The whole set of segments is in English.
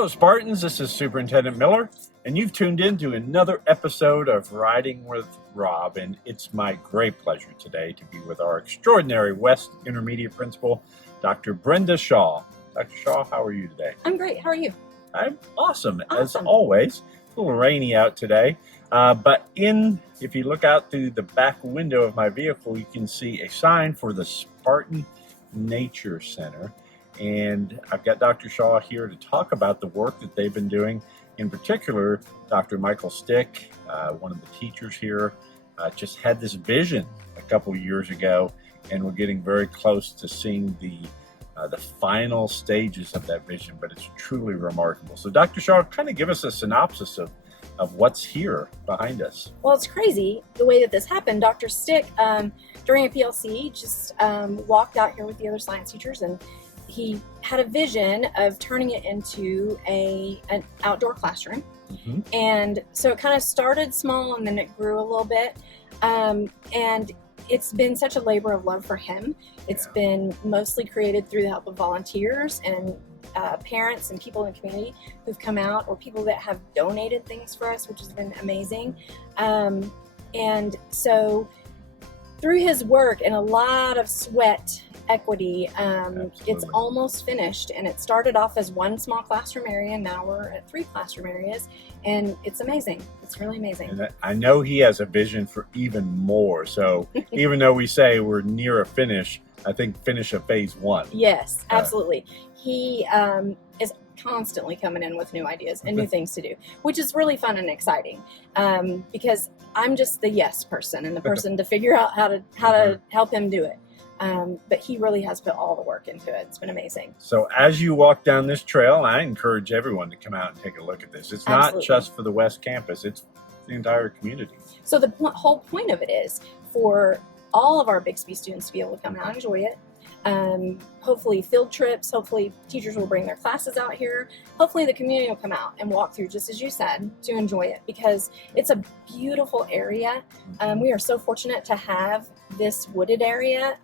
Hello, Spartans. This is Superintendent Miller, and you've tuned in to another episode of Riding with Rob, and it's my great pleasure today to be with our extraordinary West Intermediate Principal, Dr. Brenda Shaw. Dr. Shaw, how are you today? I'm great. How are you? I'm awesome, as always. It's a little rainy out today, but if you look out through the back window of my vehicle, you can see a sign for the Spartan Nature Center. And I've got Dr. Shaw here to talk about the work that they've been doing. In particular, Dr. Michael Stick, one of the teachers here, just had this vision a couple years ago, and we're getting very close to seeing the final stages of that vision, but it's truly remarkable. So Dr. Shaw, kind of give us a synopsis of what's here behind us. Well, it's crazy the way that this happened. Dr. Stick, during a PLC, just walked out here with the other science teachers, and he had a vision of turning it into an outdoor classroom. Mm-hmm. And so it kind of started small and then it grew a little bit. And it's been such a labor of love for him. It's been mostly created through the help of volunteers and parents and people in the community who've come out, or people that have donated things for us, which has been amazing. And so through his work and a lot of sweat equity, it's almost finished, and it started off as one small classroom area, and now we're at 3 classroom areas, and it's amazing. It's really amazing. And I know he has a vision for even more, so even though we say we're near a finish, I think finish of phase 1. Yes, absolutely. He is constantly coming in with new ideas and new things to do, which is really fun and exciting, because I'm just the yes person and the person to figure out how to help him do it. But he really has put all the work into it. It's been amazing. So as you walk down this trail, I encourage everyone to come out and take a look at this. It's not just for the West Campus, it's the entire community. So the whole point of it is for all of our Bixby students to be able to come out and enjoy it. Hopefully field trips, hopefully teachers will bring their classes out here. Hopefully the community will come out and walk through, just as you said, to enjoy it, because it's a beautiful area. We are so fortunate to have this wooded area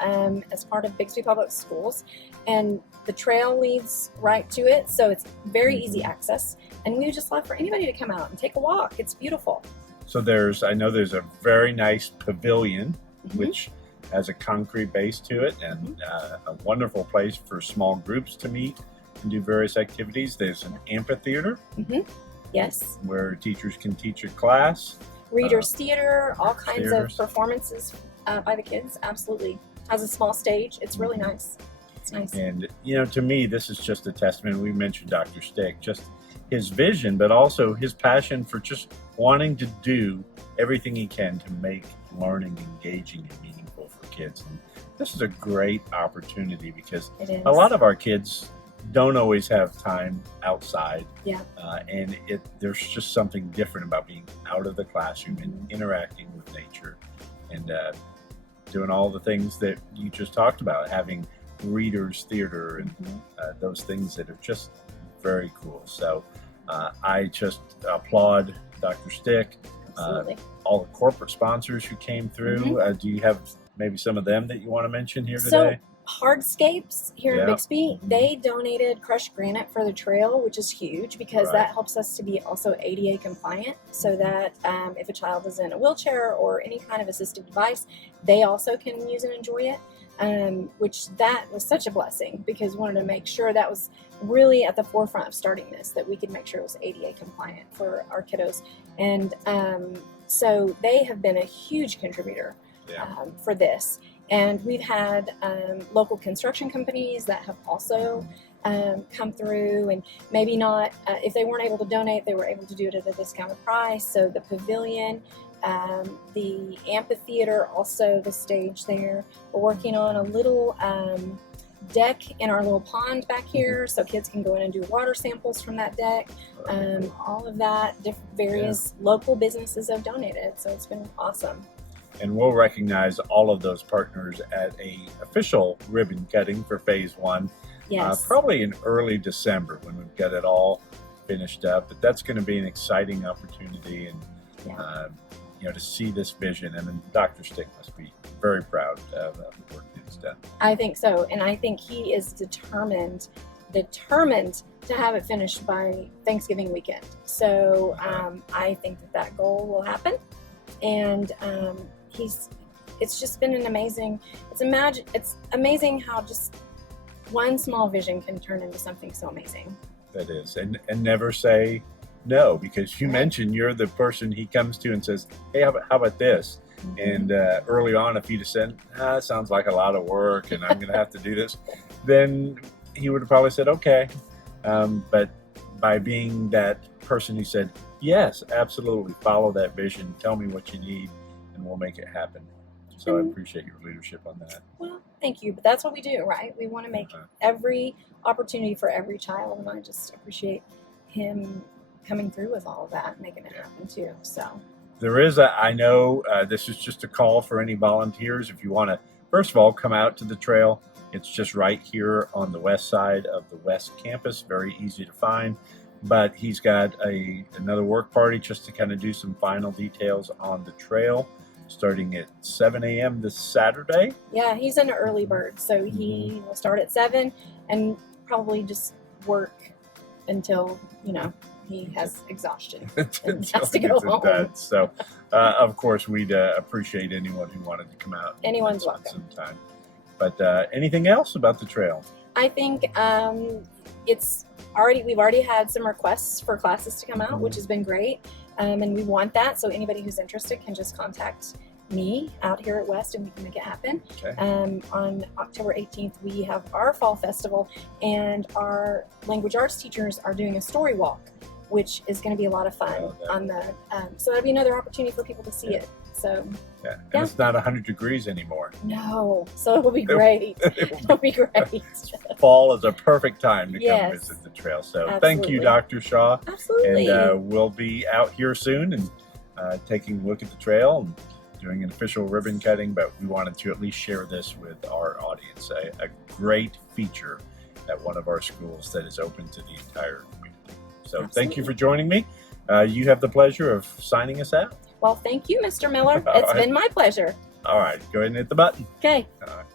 as part of Bixby Public Schools, and the trail leads right to it, so it's very easy access, and we would just love for anybody to come out and take a walk. It's beautiful. So I know there's a very nice pavilion, which has a concrete base to it, and a wonderful place for small groups to meet and do various activities. There's an amphitheater, yes, where teachers can teach a class. Readers theater, all kinds of performances by the kids. Absolutely. Has a small stage. It's really nice. It's nice. And to me, this is just a testament. We mentioned Dr. Stick, just his vision, but also his passion for just wanting to do everything he can to make learning engaging and meaningful for kids. And this is a great opportunity, because a lot of our kids don't always have time outside. Yeah. And there's just something different about being out of the classroom and interacting with nature, and doing all the things that you just talked about, having readers theater and those things that are just very cool. So I just applaud Dr. Stick, all the corporate sponsors who came through. Do you have maybe some of them that you want to mention here today? Hardscapes here in Bixby, they donated crushed granite for the trail, which is huge, because that helps us to be also ADA compliant, so that if a child is in a wheelchair or any kind of assistive device, they also can use and enjoy it, which that was such a blessing, because we wanted to make sure that was really at the forefront of starting this, that we could make sure it was ADA compliant for our kiddos. And so they have been a huge contributor for this. And we've had local construction companies that have also come through, and maybe not, if they weren't able to donate, they were able to do it at a discounted price. So the pavilion, the amphitheater, also the stage there. We're working on a little deck in our little pond back here, so kids can go in and do water samples from that deck. All of that, various local businesses have donated, so it's been awesome. And we'll recognize all of those partners at a official ribbon cutting for phase 1, probably in early December, when we've got it all finished up. But that's going to be an exciting opportunity, and to see this vision. And then Dr. Stick must be very proud of the work that he's done. I think so, and I think he is determined determined to have it finished by Thanksgiving weekend. So I think that goal will happen, and it's just been an amazing. It's amazing how just one small vision can turn into something so amazing. That is, and never say no, because you mentioned you're the person he comes to and says, "Hey, how about this?" Mm-hmm. And early on, if you'd have said, "It sounds like a lot of work, and I'm going to have to do this," then he would have probably said, "Okay." But by being that person who said, "Yes, absolutely, follow that vision. Tell me what you need, and we'll make it happen." So I appreciate your leadership on that. Well, thank you. But that's what we do, right? We want to make every opportunity for every child, and I just appreciate him coming through with all of that, making it happen too. So there is I know this is just a call for any volunteers. If you want to, first of all, come out to the trail. It's just right here on the west side of the West Campus. Very easy to find. But he's got another work party just to kind of do some final details on the trail, starting at 7 a.m. this Saturday. Yeah, he's an early bird, so he will start at 7 and probably just work until, he has exhaustion and has to go home. So, of course, we'd appreciate anyone who wanted to come out. Anyone's welcome. Sometime. But anything else about the trail? I think we've already had some requests for classes to come out, which has been great. And we want that, so anybody who's interested can just contact me out here at West, and we can make it happen. Okay. On October 18th, we have our fall festival, and our language arts teachers are doing a story walk, which is going to be a lot of fun. So that'll be another opportunity for people to see it. So and it's not 100 degrees anymore. No, so it'll be great. It'll be great. Fall is a perfect time to come visit the trail. So Thank you, Dr. Shaw. Absolutely. And we'll be out here soon and taking a look at the trail and doing an official ribbon cutting, but we wanted to at least share this with our audience. A great feature at one of our schools that is open to the entire community. So Thank you for joining me. You have the pleasure of signing us out. Well, thank you, Mr. Miller. It's been my pleasure. All right. Go ahead and hit the button. Okay. All right.